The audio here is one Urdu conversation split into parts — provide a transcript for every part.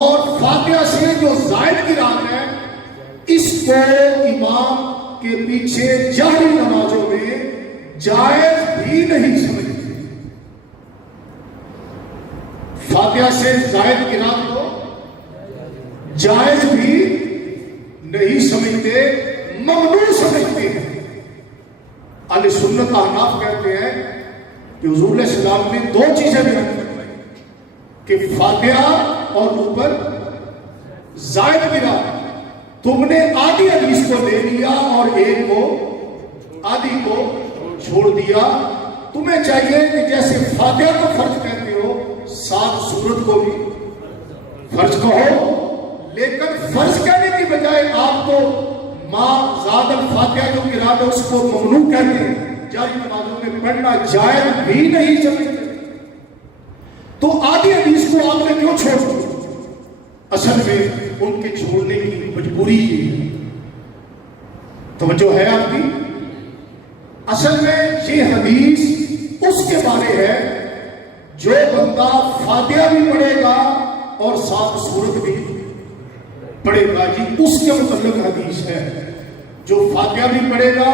اور فاتحہ سے جو زائد قرات ہے اس کو امام کے پیچھے جہری نمازوں میں جائز بھی نہیں سمجھتے. فاتحہ سے زائد قرات کو جائز بھی نہیں سمجھتے، ممنوع سمجھتے ہیں. اہل سنت احناف کہتے ہیں کہ حضور علیہ السلام نے دو چیزیں بیان کروائی کہ فاتحہ اور اوپر زائد قرات. تم نے آدھی حدیث کو لے لیا اور ایک کو آدھی کو چھوڑ دیا. تمہیں چاہیے کہ جیسے فاتحہ کو فرض کہتے ہو 7 سورت کو بھی فرض کہو، لیکن فرض کہنے کی بجائے آپ کو ما زاد الفاتحہ جو قرات ہے اس کو ممنوع کہتے ہیں. جاری نمازوں میں پڑھنا جائز بھی نہیں سمجھتے. تو آدھی حدیث کو آپ نے کیوں چھوڑ دیا؟ اصل میں ان کے چھوڑنے کی مجبوری ہے. توجہ ہے آپ کی؟ اصل میں یہ حدیث اس کے بارے ہے جو بندہ فاتحہ بھی پڑھے گا اور 7 سورت بھی پڑھے گا. جی اس کے متعلق حدیث ہے. جو فاتحہ بھی پڑھے گا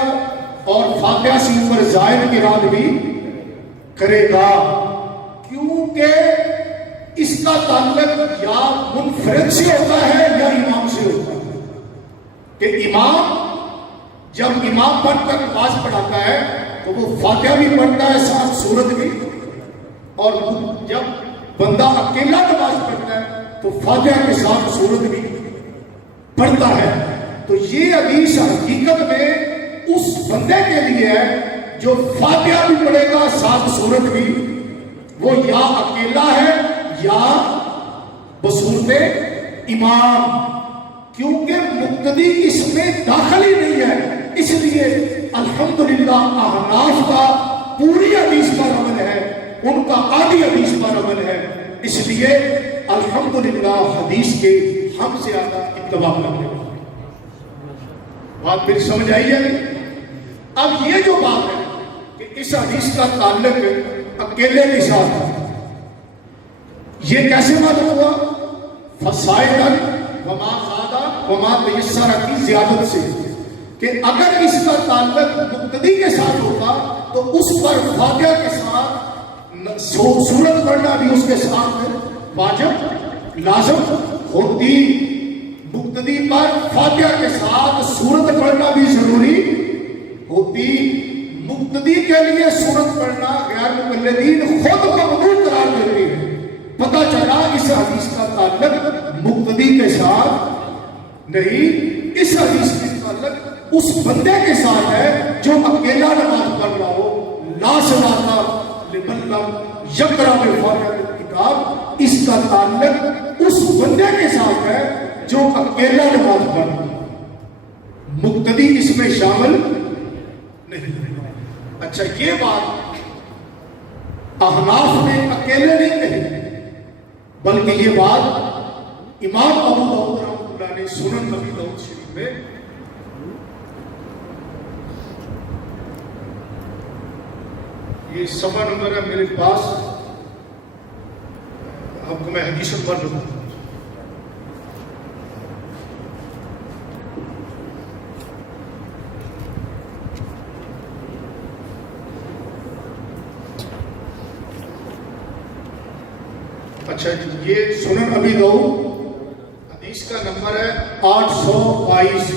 اور فاتحہ سے اوپر زائد قرات بھی کرے گا، کیونکہ اس کا تعلق یا منفرد سے ہوتا ہے یا امام سے ہوتا ہے. کہ امام جب امام بن کر نماز پڑھاتا ہے تو وہ فاتحہ بھی پڑھتا ہے 7 سورت بھی، اور جب بندہ اکیلا نماز پڑھتا ہے تو فاتحہ کے 7 سورت بھی پڑھتا ہے. تو یہ حدیث حقیقت میں اس بندے کے لیے ہے جو فاتحہ بھی پڑھے گا 7 سورت بھی، وہ یا اکیلا ہے یا بصورت امام، کیونکہ مقتدی اس میں داخل ہی نہیں ہے. اس لیے الحمدللہ احناف کا پوری حدیث پر عمل ہے، ان کا آدھی حدیث پر عمل ہے. اس لیے الحمدللہ حدیث کے ہم سے زیادہ اتباع کرنے والے. بات پھر سمجھ آئی ہے؟ اب یہ جو بات ہے کہ اس حدیث کا تعلق اکیلے کے ساتھ ہے، یہ کیسے معلوم ہوا؟ فصائدن وما زادہ وما تیسر کی زیادت سے، کہ اگر اس کا تعلق مقتدی کے ساتھ ہوتا تو اس پر فاتحہ کے ساتھ سورت پڑھنا بھی اس کے ساتھ واجب لازم ہوتی. مقتدی پر فاتحہ کے ساتھ سورت پڑھنا بھی ضروری ہوتی. مقتدی کے لیے سورت پڑھنا غیر مقلدین خود ممنوع قرار دیتے ہیں. پتہ چلا اس حدیث کا تعلق مقتدی کے ساتھ نہیں، اس حدیث کا تعلق اس بندے کے ساتھ ہے جو اکیلا نماز پڑھ رہا ہو. لا صلاۃ لمن لم یقرأ بفاتحۃ الکتاب، اس کا تعلق اس بندے کے ساتھ ہے جو اکیلا نماز پڑھ رہا ہے. مقتدی اس میں شامل نہیں. اچھا، یہ بات احناف نے اکیلے نہیں کہی، بلکہ یہ بات امام ابو داؤد رحمۃ اللہ نے سنن ابی داؤد شریف میں یہ صفحہ نمبر ہے میرے پاس، آپ کو میں حدیث نمبر دوں. اچھا، یہ سنن ابی داؤد حدیث کا نمبر ہے 822.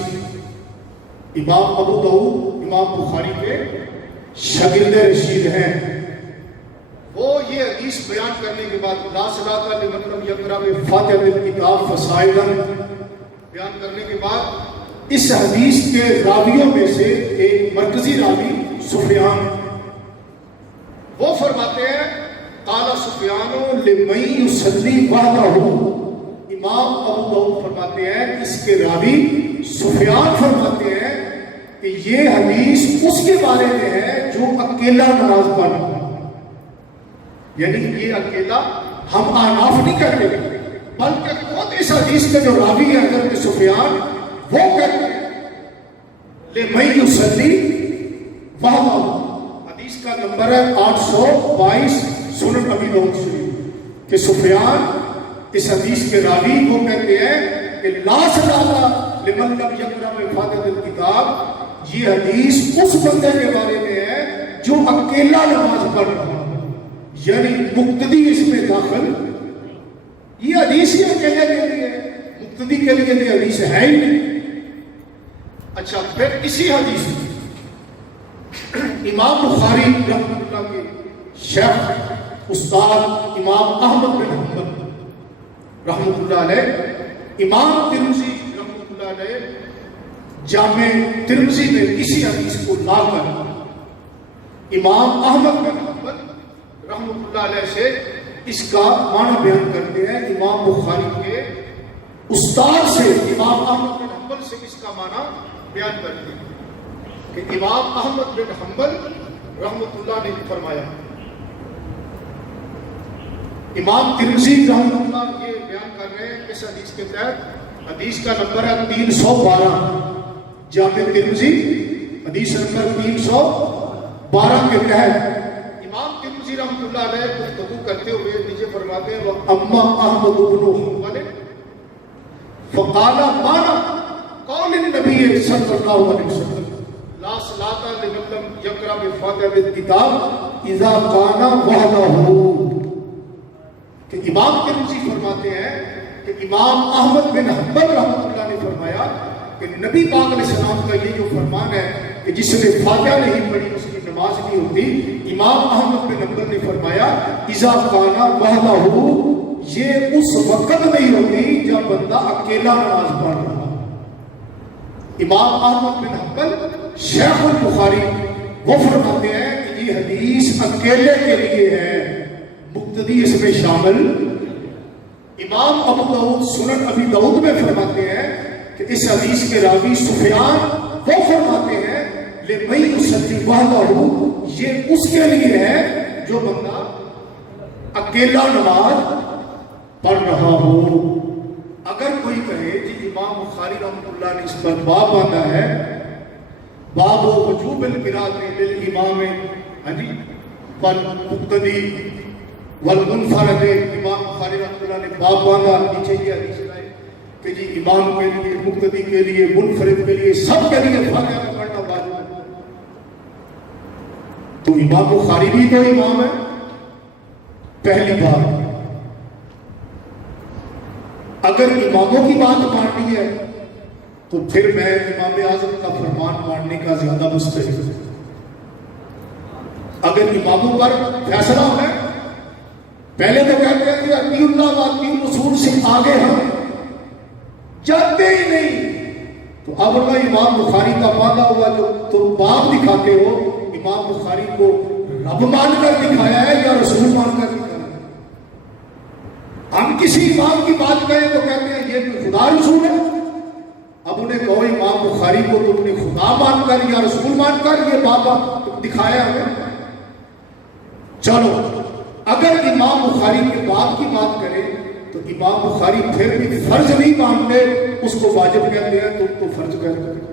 امام ابو داؤد امام بخاری کے شاگرد رشید ہیں. وہ یہ حدیث بیان کرنے کے بعد لا صلاۃ لمن لم یقرأ بفاتحۃ الکتاب فصائدن بیان کرنے کے بعد اس حدیث کے راویوں میں سے ایک مرکزی راوی سفیان، وہ فرماتے ہیں قال سفیان لمن یصلی وحدہ. امام ابو داؤد فرماتے ہیں، اس کے راوی سفیان فرماتے ہیں کہ یہ حدیث اس کے بارے میں ہے جو اکیلا نماز پڑھتا ہے. یعنی یہ اکیلا ہم احناف نہیں کرتے، بلکہ خود اس حدیث کے جو راوی ہیں حضرت سفیان، وہ کہتے ہیں لمن یصلی وحدہ. حدیث کا نمبر ہے 822 سنن ابی داؤد شریف کہ سفیان اس حدیث کے راوی وہ کہتے ہیں کہ لا صلاۃ لمن لم یقرأ بفاتحۃ الکتاب، یہ حدیث اس بندے کے بارے میں ہے جو اکیلا نماز پڑھ رہا ہے، یعنی مقتدی اس میں داخل، یہ حدیث ہی اکیلے کے لیے، مقتدی کے لیے یہ حدیث ہے ہی نہیں۔ اچھا، پھر اسی حدیث میں امام بخاری رحمۃ اللہ کے شیخ استاد امام احمد بن حنبل رحمۃ اللہ علیہ، امام ترمذی رحمۃ اللہ علیہ جامع ترمذی میں اسی حدیث کو لا کر امام احمد بن حنبل رحمۃ اللہ علیہ سے اس کا معنی بیان کرتے ہیں، امام بخاری کے استاد سے امام احمد بن حنبل سے اس کا معنی بیان کرتے ہیں کہ امام احمد بن حنبل رحمۃ اللہ نے فرمایا، امام ترمذی رحمۃ اللہ یہ بیان کر رہے ہیں اس حدیث کے تحت، حدیث کا نمبر ہے 312، جامع ترمذی حدیث نمبر 312 کے تحت امام ترمذی رحمۃ اللہ علیہ گفتگو کرتے ہوئے نیچے فرماتے ہیں، اما احمد بن حنبل فقال مانا قول النبی صلی اللہ علیہ وسلم لا صلاۃ لمن لم یقرأ بفاتحۃ الکتاب اذا کان وحدہ، کہ امام ترمذی فرماتے ہیں کہ امام احمد بن حنبل رحمۃ اللہ نے فرمایا کہ نبی پاک علیہ السلام کا یہ جو فرمان ہے کہ جس نے فاتحہ نہیں پڑھی اس کی نماز نہیں ہوتی، امام احمد بن حنبل نے فرمایا اذا کان وحدہ، یہ اس وقت نہیں ہوتی جب بندہ اکیلا نماز پڑھ رہا۔ امام احمد بن حنبل شیخ البخاری وہ فرماتے ہیں کہ یہ حدیث اکیلے کے لیے ہے، مقتدی اس میں شامل۔ امام ابو داؤد سنن ابی داؤد میں فرماتے ہیں کہ اس حدیث کے راوی سفیان وہ فرماتے ہیں لمن یصلی وحدہ، یہ اس کے لیے ہے جو بندہ اکیلا نماز پڑھ رہا ہو۔ اگر کوئی کہے کہ امام بخاری رحمۃ اللہ نے اس پر باب باندھا ہے، باب وجوب القراءۃ للامام والمقتدی والمنفرد، امام بخاری رحمۃ اللہ نے باب باندھا، نیچے یہ حدیث لائے کہ جی امام کے لیے، مقتدی کے لیے، منفرد کے لیے، سب کے لیے فاتحہ کا پڑھنا واجب ہے۔ تو امام بخاری بھی تو امام ہے، پہلی بات۔ اگر اماموں کی بات ماننی ہے تو پھر میں امام اعظم کا فرمان ماننے کا زیادہ مستحق ہوں۔ اگر اماموں پر فیصلہ ہے، پہلے تو کہتے ہیں کہ اطیعوا اللہ و اطیعوا الرسول سے آگے ہم جاتے ہی نہیں، تو اب اللہ امام بخاری کا باندھا ہوا جو تم باب دکھاتے ہو، امام بخاری کو رب مان کر دکھایا ہے یا رسول مان کر دکھایا ہے؟ ہم کسی امام کی بات کہیں تو کہتے ہیں یہ خدا رسول ہے، اب انہیں کہو امام بخاری کو تم نے خدا مان کر یا رسول مان کر یہ بات دکھایا ہے۔ چلو اگر امام بخاری کے باب کی بات کریں تو امام بخاری پھر بھی فرض نہیں مانتے، اس کو واجب کہتے ہیں، تم تو فرض کہتے ہیں۔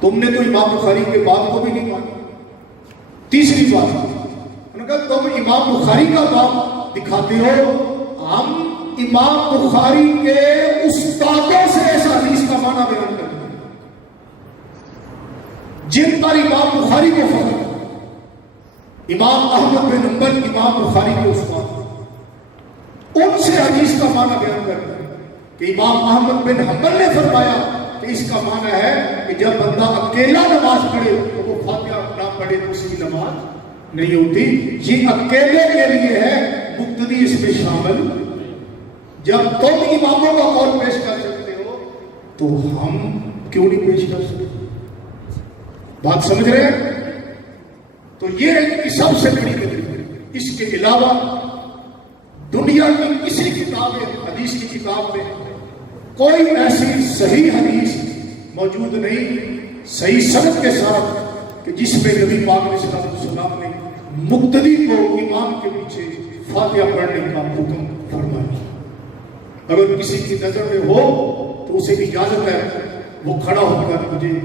تم نے تو امام بخاری کے باب کو بھی نہیں مانا۔ تیسری بات، انہوں نے کہا تم امام بخاری کا باب دکھاتے ہو، ہم امام بخاری کے استادوں سے اس حدیث کا معنی بیان کرتے ہیں جن پر امام بخاری کو فخر ہے۔ امام احمد بن حنبل امام بخاری کے استاد، ان سے حدیث کا معنی بیان کرتے ہیں کہ امام احمد بن حنبل نے فرمایا کہ اس کا معنی ہے کہ جب بندہ اکیلا نماز پڑھے تو وہ فاتحہ نہ پڑھے تو اس کی نماز نہیں ہوتی۔ یہ اکیلے کے لیے ہے، مقتدی اس میں شامل۔ جب تم اماموں کا قول پیش کر سکتے ہو تو ہم کیوں نہیں پیش کر سکتے؟ بات سمجھ رہے ہیں؟ تو یہ ہے کہ سب سے بڑی دلیل۔ اس کے علاوہ دنیا کی کسی کتاب حدیث کی کتاب میں کوئی ایسی صحیح حدیث موجود نہیں صحیح سند کے ساتھ کہ جس میں نبی پاک علیہ السلام نے مقتدی کو امام کے پیچھے فاتحہ پڑھنے کا حکم فرمایا۔ اگر کسی کی نظر میں ہو تو اسے اجازت ہے وہ کھڑا ہو کر مجھے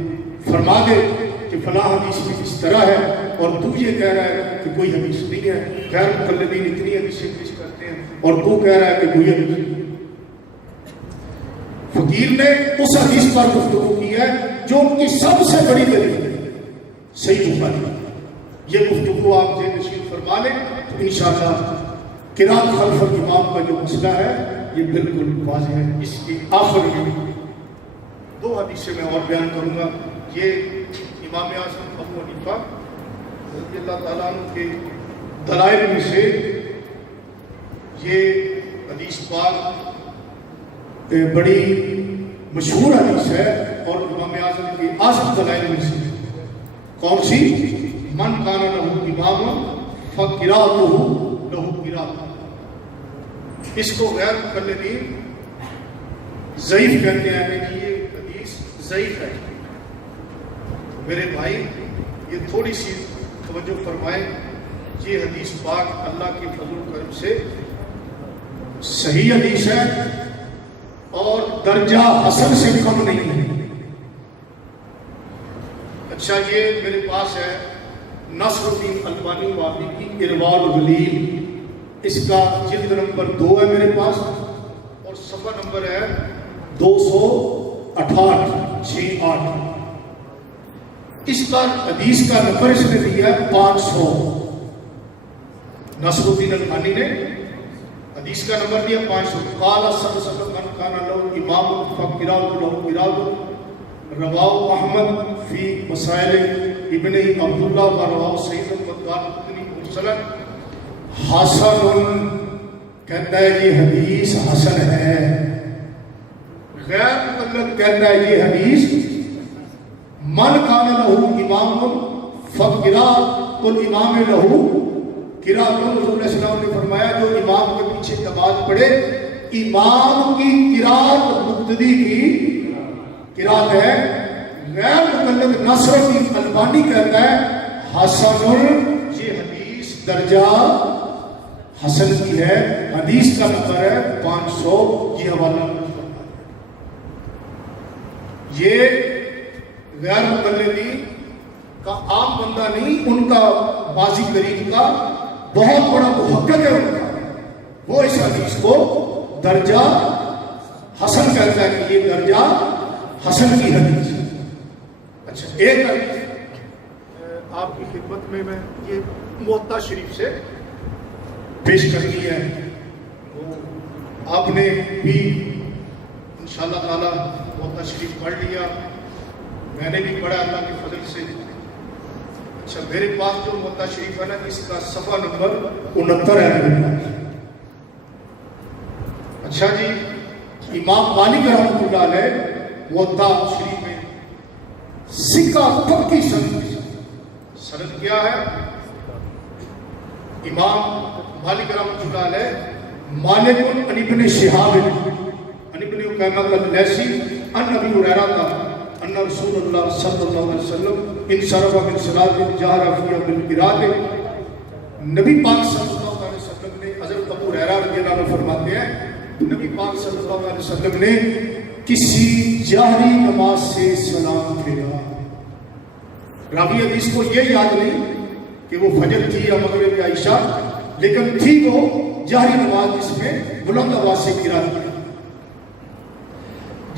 فرما دے کہ فلاں حدیث میں اس طرح ہے اور تو یہ کہہ رہا ہے کہ کوئی حدیث نہیں ہے۔ خیر مقلدین اتنی حدیثیں پیش کرتے سکتے ہیں اور تو کہہ رہا ہے کہ کوئی حدیث. فقیر نے اس حدیث پر گفتگو کی ہے جو ان کی سب سے بڑی دلیل ہے، صحیح بخاری. یہ گفتگو آپ ذہن نشین فرما لیں تو انشاءاللہ قرات خلف الامام کا جو مسئلہ ہے یہ بالکل واضح ہے. اس کی آخر میں 2 حدیثیں میں اور بیان کروں گا. یہ امام اعظم ابو حنیفہ رضی اللہ تعالیٰ عنہ کے دلائل میں سے یہ حدیث پاک بڑی مشہور حدیث ہے اور امام اعظم کی اعظم دلائل میں سے کون سی؟ من کان لہ امام فقراءتہ لہ قراءۃ. اس کو غیر مقلدین ضعیف کہتے ہیں کہ یہ حدیث ضعیف ہے. میرے بھائی یہ تھوڑی سی توجہ فرمائیں، یہ حدیث پاک اللہ کے فضل و کرم سے صحیح حدیث ہے اور درجہ حسن سے کم نہیں ہے. اچھا یہ میرے پاس ہے نصر الدین البانی واقعی کی ارواء الغلیل، اس کا جلد نمبر 2 ہے میرے پاس اور صفحہ نمبر ہے 268. اس پر حدیث کا نمبر اس نے دیا ہے 500. نصر الدین البانی نے حدیث کا نمبر دیا 500. قال صلی اللہ علیہ وسلم من کان لہ امام فقراءۃ لہ قراءۃ رواہ احمد فی مسائل ابن عبداللہ و رواہ سعید الدارقطنی مرسلا حسن. کہتا ہے یہ حدیث حسن ہے. غیر مقلد کہتا ہے یہ حدیث من کان لہ امام فقراءۃ الامام لہ قراءۃ. رسول اللہ صلی اللہ علیہ وسلم نے فرمایا جو امام کے پیچھے نماز پڑھے امام کی قراءت مقتدی کی قراءت ہے. غیر مقلد نصر الدین البانی کہتا ہے حسن. یہ حدیث درجہ حسن کی ہے. حدیث کا نمبر ہے 500. یہ حوالہ یہ غیر مقلدین کا عام بندہ نہیں، ان کا ماضی قریب کا بہت بڑا محقق ہے ان کا، وہ اس حدیث کو درجہ حسن کہتا ہے کہ یہ درجہ حسن کی حدیث ہے. اچھا ایک حدیث آپ کی خدمت میں یہ موطا شریف سے پیش کرنی ہے. آپ نے بھی انشاءاللہ تعالی موطا شریف پڑھ لیا، میں نے بھی پڑھا اللہ کے فضل سے. اچھا میرے پاس جو موطا شریف ہے نا اس کا صفحہ نمبر 69 ہے میرے پاس. اچھا جی امام مالک رحمۃ اللہ علیہ موطا شریف میں سکہ پکی سند کیا ہے؟ امام مالک رحمۃ اللہ علیہ مالک عن ابن شہاب عن ابن عکیمہ اللیثی عن ابی ہریرہ ان رسول اللہ صلی اللہ علیہ وسلم انصرف من صلاۃ جہر فیہا بالقراءۃ. نبی پاک صلی اللہ علیہ وسلم نے حضرت ابو ہریرہ رضی اللہ عنہ فرماتے ہیں نبی پاک صلی اللہ علیہ وسلم نے کسی جہری نماز سے سلام پھیرا. راوی حدیث کو یہ یاد نہیں کہ وہ فجر تھی یا مغرب یا عشاء، لیکن تھی وہ جہری نماز جس میں بلند آواز سے قرات کی.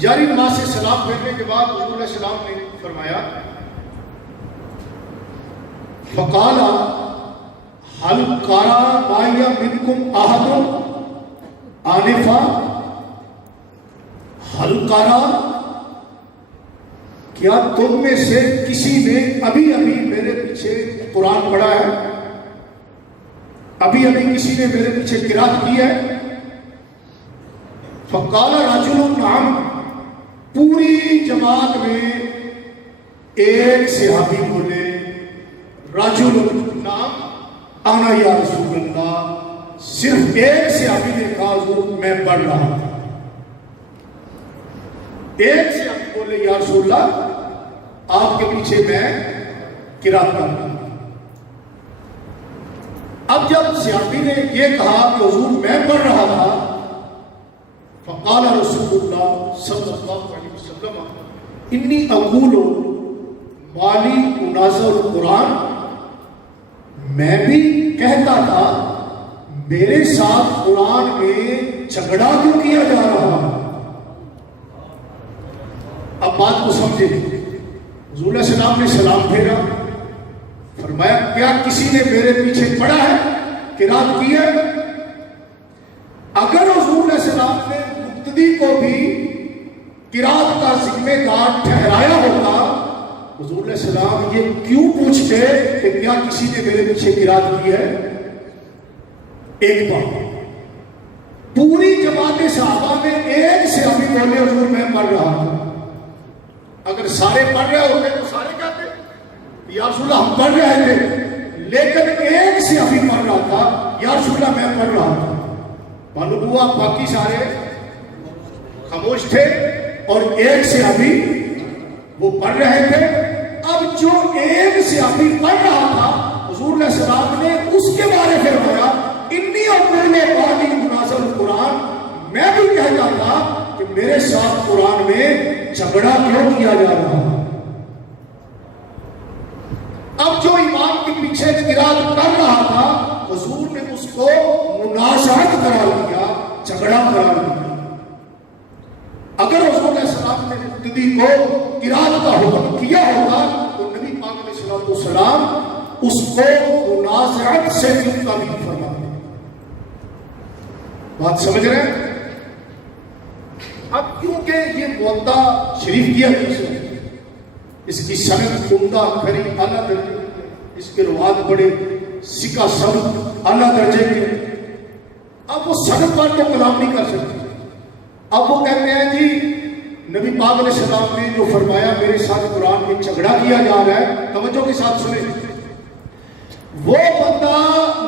جاری نماز سے سلام پھیرنے کے بعد حضور علیہ السلام نے فرمایا فقال هل قرأ معي منكم أحد آنفا. هل قرأ کیا تم میں سے کسی نے ابھی میرے پیچھے قرآن پڑھا ہے؟ ابھی کسی نے میرے پیچھے قرات کی ہے؟ فقال رجل نعم. پوری جماعت میں ایک صحابی بولے رجل نعم انا یا رسول اللہ. صرف ایک صحابی نے کہا حضور میں پڑھ رہا تھا. ایک صحابی بولے یا رسول اللہ آپ کے پیچھے میں قرات کر رہا ہوں. اب جب صحابی نے یہ کہا کہ حضور میں پڑھ رہا تھا فقال رسول اللہ صلی اللہ علیہ وسلم انی اقول مالی اناظر القرآن. میں بھی کہتا تھا میرے ساتھ قرآن میں جھگڑا کیوں کیا جا رہا ہے؟ اب بات کو سمجھے. حضور علیہ السلام نے سلام پھیرا، فرمایا کیا کسی نے میرے پیچھے پڑا ہے، قرات کی ہے؟ اگر حضور علیہ السلام نے مقتدی کو بھی قرات کا ذمہ دار ٹھہرایا ہوتا، حضور علیہ السلام یہ کیوں پوچھتے کہ کیا کسی نے میرے پیچھے قرات کی ہے؟ ایک بات، پوری جماعت صحابہ میں ایک سے ابھی بولے حضور میں پڑھ رہا ہوں. اگر سارے پڑھ رہے ہوتے تو سارے کہتے یا رسول اللہ ہم پڑھ رہے تھے، لیکن ایک سے ابھی پڑھ رہا تھا یا رسول اللہ میں پڑھ رہا تھا. معلوم ہوا باقی سارے خاموش تھے اور ایک سے ابھی وہ پڑھ رہے تھے. اب جو ایک سے ابھی پڑھ رہا تھا حضور علیہ السلام نے اس کے بارے میں فرمایا انی اقول بانی منازل قرآن، میں بھی کہتا تھا کہ میرے ساتھ قرآن میں جھگڑا کیوں کیا جا رہا ہے. اب جو امام کے پیچھے قرات کر رہا تھا حضور نے اس کو منازعت قرار دیا، جھگڑا قرار دیا. اگر حضور علیہ السلام نے مقتدی کو قرات کا حکم کیا ہوگا تو نبی پاک علیہ السلام اس کو منازعت سے بھی فرماتے. بات سمجھ رہے ہیں؟ اب کیونکہ یہ موطا شریف کی حدیث ہے، اس کی سند عمدہ کھری اعلیٰ درجے کی، اس کے روات بڑے سکہ سب اعلیٰ درجے کے. اب وہ سند پر تو کلام نہیں کر سکتے. اب وہ کہتے ہیں جی نبی پاک علیہ السلام نے جو فرمایا میرے ساتھ قرآن میں جھگڑا کیا جا رہا ہے، توجہ کے ساتھ سنیں. وہ بندہ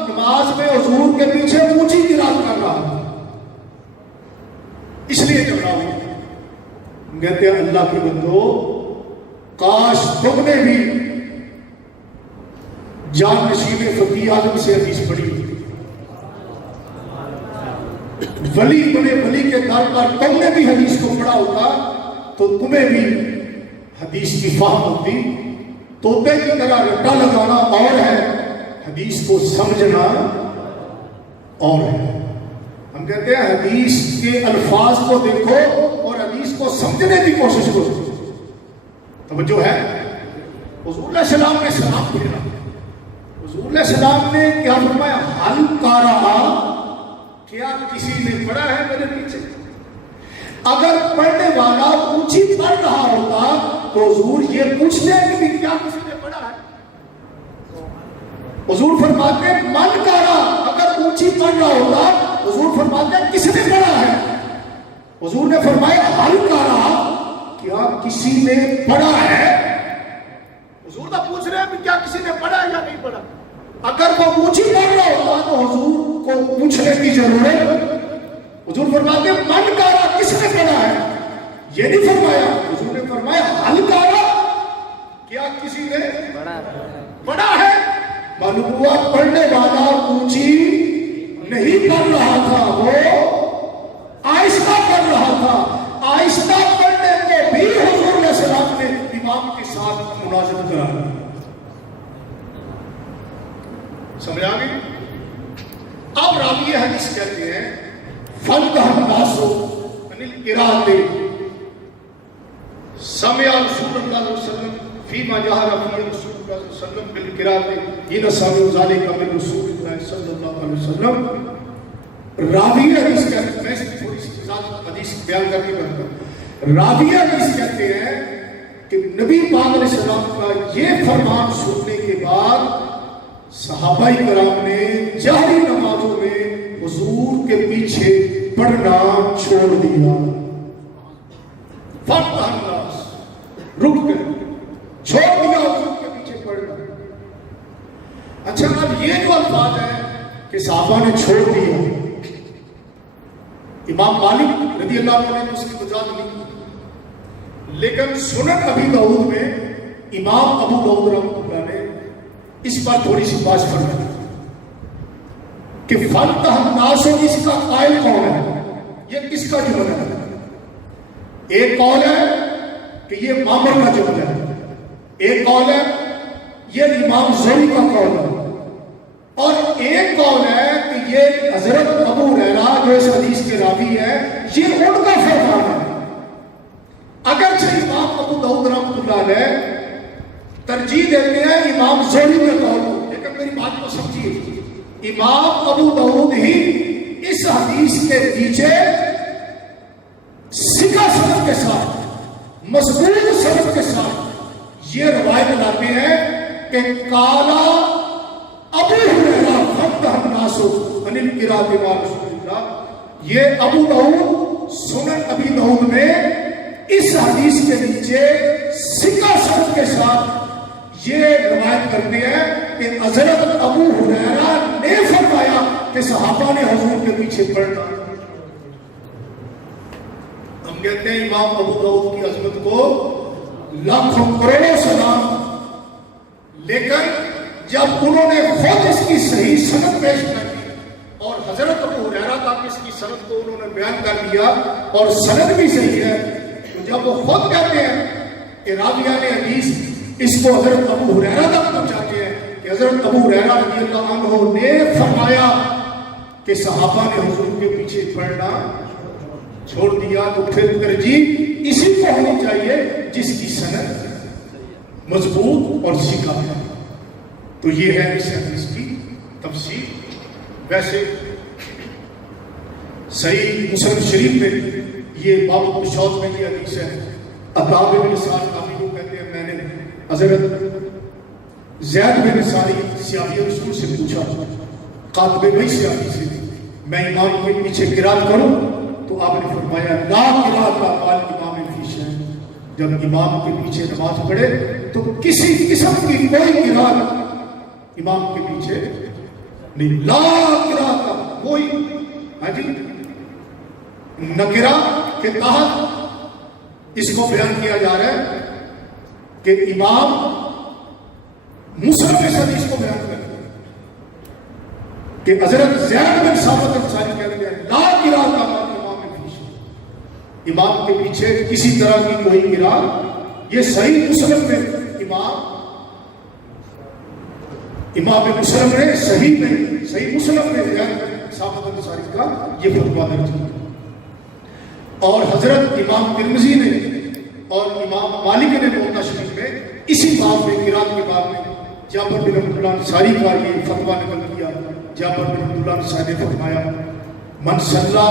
نماز میں حضور کے پیچھے اونچی قرات کر رہا ہے، اس لیے جھگڑا ہوا. کہتے ہیں اللہ کے بندو کاش تم نے بھی جان نشین فقیہ اعظم سے حدیث پڑھی ہوتی، ولی بڑے ولی کے در پر تم نے بھی حدیث کو پڑھا ہوتا تو تمہیں بھی حدیث کی فہم ہوتی. طوطے کی طرح رٹا لگانا اور ہے، حدیث کو سمجھنا اور ہے. ہم کہتے ہیں حدیث کے الفاظ کو دیکھو اور حدیث کو سمجھنے کی کوشش کرو. توجہ ہے؟ حضور علیہ السلام نے سلام پھیرا، حضور علیہ السلام نے کیا فرمایا؟ حل کارا، کیا کسی نے پڑھا ہے میرے پیچھے؟ اگر پڑھنے والا اونچی پڑھ رہا ہوتا تو حضور یہ پوچھتے کہ کیا کسی نے پڑھا ہے؟ حضور فرماتے من کارا، اگر اونچی پڑھ رہا ہوتا حضور فرماتے کس نے پڑھا ہے؟ حضور نے فرمایا حل کارا، کیا کسی نے پڑھا ہے؟ حضور تو پوچھ رہے ہیں کیا کسی نے پڑھا ہے یا نہیں پڑھا. اگر وہ اونچی پڑھ رہا ہوتا تو حضور کو پوچھنے کی ضرورت. حضور فرماتے من کارا، کس نے پڑھا ہے؟ یہ نہیں فرمایا. حضور نے فرمایا حل کارا، کیا کسی نے پڑھا ہے؟ معلوم ہوا پڑھنے والا اونچی نہیں پڑھ رہا تھا، وہ آہستہ پڑھ رہا تھا. آہستہ پڑھنے کو بھی حضور علیہ السلام نے امام کے ساتھ مناظرت کرا. سمجھ آ گئی؟ اب راوی حدیث کہتے ہیں فَلْتَحَ النَّاسُ عَنِ الْقِرَاءَةِ سَمِعَ رسول اللہ صلی اللہ علیہ وسلم فیما جہر فی رسول اللہ صلی اللہ علیہ وسلم بالقراءۃ حین سمع ذلک من رسول اللہ صلی اللہ علیہ وسلم. راوی حدیث کہتے ہیں، میں تھوڑی سی حدیث بیان کر کے بتاتا ہوں. راوی حدیث کہتے ہیں کہ نبی پاک علیہ السلام کا یہ فرمان سننے کے بعد صحابہ کرام نے جہری نمازوں میں حضور کے پیچھے پڑھنا چھوڑ دیا. فَلْتَحَ النَّاسُ، رک گئے، چھوڑ دیا حضور کے پیچھے پڑھنا. اچھا اب یہ جو الفاظ ہے کہ صحابہ نے چھوڑ دیا، امام مالک رضی اللہ عنہ نے اس کی وضاحت نہیں کی، لیکن سنن ابی داؤد میں امام ابو داؤد رحمۃ اللہ نے اس پر تھوڑی سی بات فرمائی کہ فَلْتَحَ النَّاسُ اس کا قائل کون ہے؟ یہ کس کا جملہ ہے؟ ایک قول ہے کہ یہ معمر کا جملہ ہے، ایک قول ہے یہ امام زہری کا قول ہے، اور ایک قول ہے کہ یہ یہ حضرت ابو ہریرہ جو اس حدیث کے راوی ہے یہ ان کا فرمان ہے. اگرچہ امام ابو داؤد رحمۃ اللہ علیہ ترجیح دیتے ہیں امام زہری کے قول کو، لیکن میری بات کو سمجھیے، امام ابو داؤد ہی اس حدیث کے نیچے ثقہ سند کے ساتھ، مضبوط سند کے ساتھ یہ روایت لاتے ہیں کہ کالا ابو ہریرہ فتح الناس عن القراءۃ مع رسول اللہ. یہ ابو داؤد سنن ابی داؤد میں اس حدیث کے نیچے ثقہ سند کے ساتھ یہ روایت کرتے ہیں کہ حضرت ابو ہریرہ نے فرمایا کہ صحابہ نے حضور کے پیچھے پڑھنا. ہم کہتے ہیں امام ابو داؤد کی عظمت کو لاکھوں کروڑوں سلام، لیکن جب انہوں نے خود اس کی صحیح سند پیش کر دی اور حضرت ابو ہریرہ تک اس کی سند کو انہوں نے بیان کر دیا اور سند بھی صحیح ہے، تو جب وہ خود کہتے ہیں کہ راویان حدیث اس کو حضرت ابو ہریرہ تک پہنچاتے ہیں کہ حضرت ابو ہریرہ رضی اللہ عنہ نے فرمایا کہ صحابہ نے حضور کے پیچھے پڑھنا چھوڑ دیا، تو پھر ترجیح اسی کو ہونی چاہیے جس کی سند مضبوط اور ثقہ ہے. تو یہ ہے اس حدیث کی تفسیر. ویسے صحیح مسلم شریف میں یہ باب التشہد میں یہ حدیث ہے. عطا بن یسار کافی کو کہتے ہیں میں نے حضرت زید بن ساری سیاحی رسول سے پوچھا، قاتب بھائی سیاحی سے، میں امام کے پیچھے قرات کروں؟ تو آپ نے فرمایا لا قرات مع الامام فی شیء. جب امام کے پیچھے نماز پڑھے تو کسی قسم کی کوئی قرات امام کے پیچھے نہیں. لا قرات کا کوئی نکرہ کے تحت اس کو بیان کیا جا رہا ہے کہ امام مسلم اس حدیث کو بیان کرتے ہیں کہ حضرت زید بن ثابت انصاری کہتے ہیں لا قرات کا امام فی شیء، امام کے پیچھے کسی طرح کی کوئی قرات. یہ صحیح مسلم میں امام مسلم نے صحیح مسلم میں ثابت انصاری کا یہ فتویٰ درج کیا. اور حضرت امام ترمذی نے اور امام مالک نے موطا شریف میں اسی باب میں قرات کے باب میں جابر بن عبد اللہ انصاری کا یہ فتویٰ نقل کیا. جابر بن عبد اللہ انصاری نے فرمایا من صلی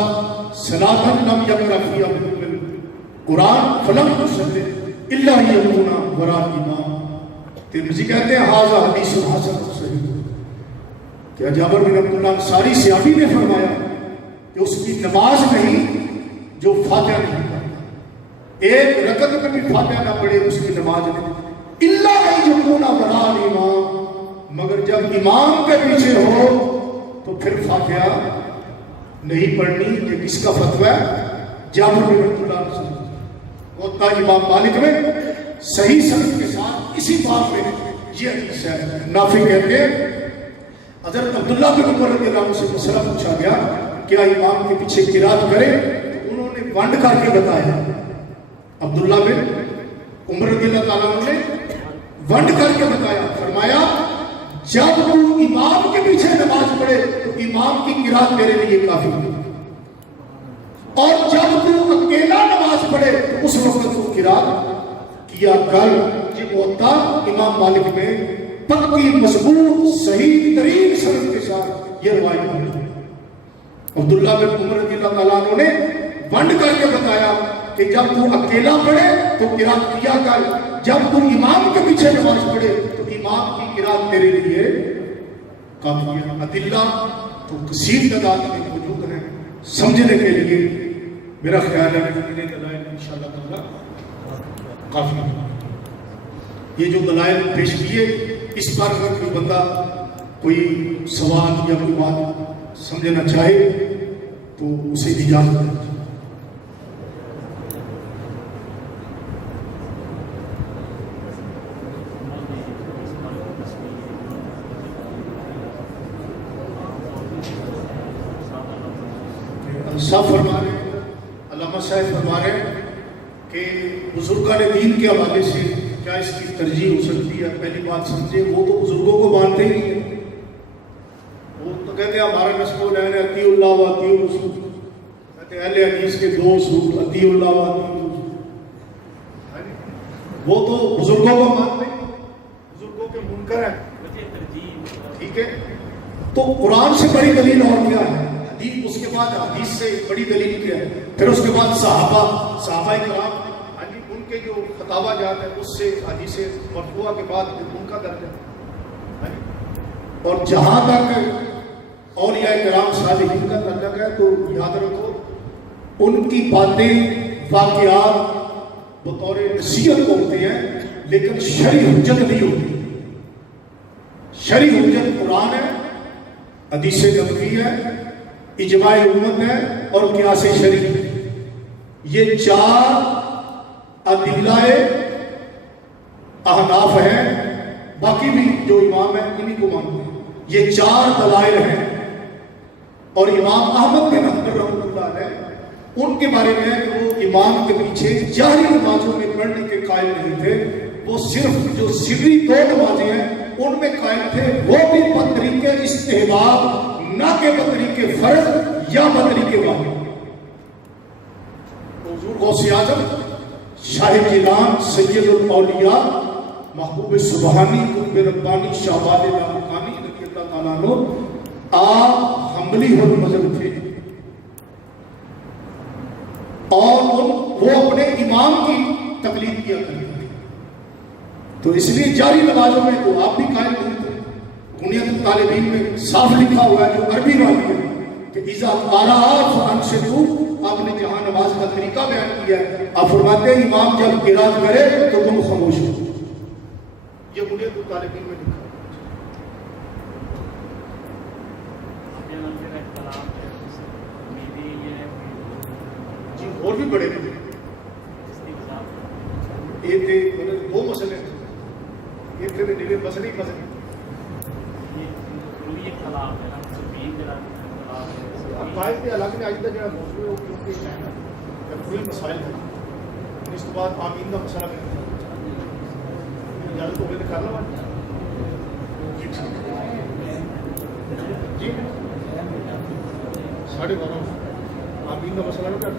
صلاۃ لم یقرأ فیہا بالقرآن فلم یصلی الا یکون وراء الامام. ترمذی کہتے ہیں ھذا حدیث حسن صحیح. کیا جابر بن عبد اللہ انصاری صحابی نے فرمایا کہ اس کی نماز نہیں جو فاتحہ نہیں پڑھتا، ایک رکعت میں بھی فاتحہ نہ پڑھے اس کی نماز نہیں، الا یکون وراء الامام، مگر جب امام کے پیچھے ہو تو پھر فاتحہ نہیں پڑھنی. یہ کس کا فتویٰ ہے؟ جابر بن عبد اللہ انصاری. موطا امام مالک میں صحیح سند کے ساتھ اسی باب میں یہ حدیث ہے. نافع کہتے ہیں حضرت عبداللہ بن عمر رضی اللہ عنہ سے مسئلہ پوچھا گیا کیا امام کے پیچھے قرات کرے؟ تو انہوں نے ونڈ کر کے بتایا. عبداللہ بن عمر رضی اللہ تعالیٰ عنہ نے ونڈ کر کے بتایا، فرمایا جب تو امام کے پیچھے نماز پڑھے تو امام کی قرات میرے لیے کافی ہے، اور جب تو اکیلا نماز پڑھے تو اس وقت تو قرات کیا کر. یہ موطا امام مالک میں پکی مضبوط صحیح ترین سند کے ساتھ یہ روایت ہے. عبداللہ بن عمر رضی اللہ تعالیٰ عنہ نے ونڈ کر کے بتایا کہ جب تو اکیلا پڑھے تو قرات کیا کر، جب تو امام کے پیچھے نماز پڑھے تو امام کی قرات تیرے لیے کافی ہے. ادلہ تو کثیر تعداد میں موجود ہیں سمجھنے کے لیے. میرا خیال ہے کہ انہیں دلائل انشاءاللہ تعالی کافی ہے. یہ جو دلائل پیش کیے اس پر اگر کوئی بندہ کوئی سوال یا کوئی بات سمجھنا چاہے تو اسے اجازت ہے. صاحب فرما رہے ہیں، علامہ صاحب فرما رہے ہیں کہ بزرگان دین کے حوالے سے کیا اس کی ترجیح ہو سکتی ہے؟ پہلی بات سمجھے وہ تو بزرگوں کو مانتے ہی نہیں ہیں، وہ تو کہتے ہیں ہمارا نسب و لین ہے اطیع اللہ و اطیع الرسول، کہتے ہیں اہل حدیث کے دو اصول اطیع اللہ و اطیع الرسول، وہ تو بزرگوں کو مانتے ہیں، بزرگوں کے منکر ہیں، ٹھیک ہے؟ تو قرآن سے بڑی دلیل اور کیا ہے؟ حدیث، اس کے بعد حدیث سے بڑی دلیل کیا ہے؟ پھر اس کے بعد صحابہ کرام، ان کے جو فتاوا جات ہے اس سے حدیث مرفوعہ کے بعد ان کا درجہ، اور جہاں تک اولیاء کرام صالحین کا تعلق ہے تو یاد رکھو ان کی باتیں واقعات بطور نصیحت ہوتے ہیں، لیکن شرعی حجت نہیں ہوتی۔ شرعی حجت قرآن ہے، حدیث نبوی ہے، اجماع امت ہے اور قیاس شرعی، یہ چار ادلہ احناف ہیں، باقی بھی جو امام ہیں انہی کو مانتے ہیں، یہ چار دلائل ہیں۔ اور امام احمد بن حنبل رحمۃ اللہ علیہ ان کے بارے میں کہ وہ امام کے پیچھے جہری نمازوں میں پڑھنے کے قائل نہیں تھے، وہ صرف جو سری دو نمازیں ہیں ان میں قائل تھے، وہ بھی بطریق استحباب، نہ کہ بطریق فرض یا بطریق واجب۔ حضور غوث اعظم شاہ جیلان سید الاولیاء محبوب سبحانی قطب ربانی شہباز لامکانی رضی اللہ تعالیٰ عنہ، آپ حنبلی مذہب تھے اور وہ اپنے امام کی تقلید کیا کرتے تھے، تو اس لیے جاری نمازوں میں تو آپ بھی قائل نہیں تھے۔ بنیاد الطالبین میں صاف لکھا ہوا ہے، جو عربی والی ہے کہ اذا قرأ فانصتوا، آپ نے جہاں نماز کا طریقہ بیان کیا ہے، آپ فرماتے ہیں امام جب قرات کرے تو تم خاموش ہو، یہ بنیاد الطالبین میں لکھا ہے۔ جی اور بھی بڑے تھے، ایک تھے دو مسئلے، ایک تھے نیلے مسئلے قائد کے علاقے میں آج تک جو موضوع ہے کیونکہ پوری مسائل ہیں، اس کے بعد آمین کا مسئلہ اجازت ہو گئی کر لو جی 12:30 آمین کا مسئلہ کر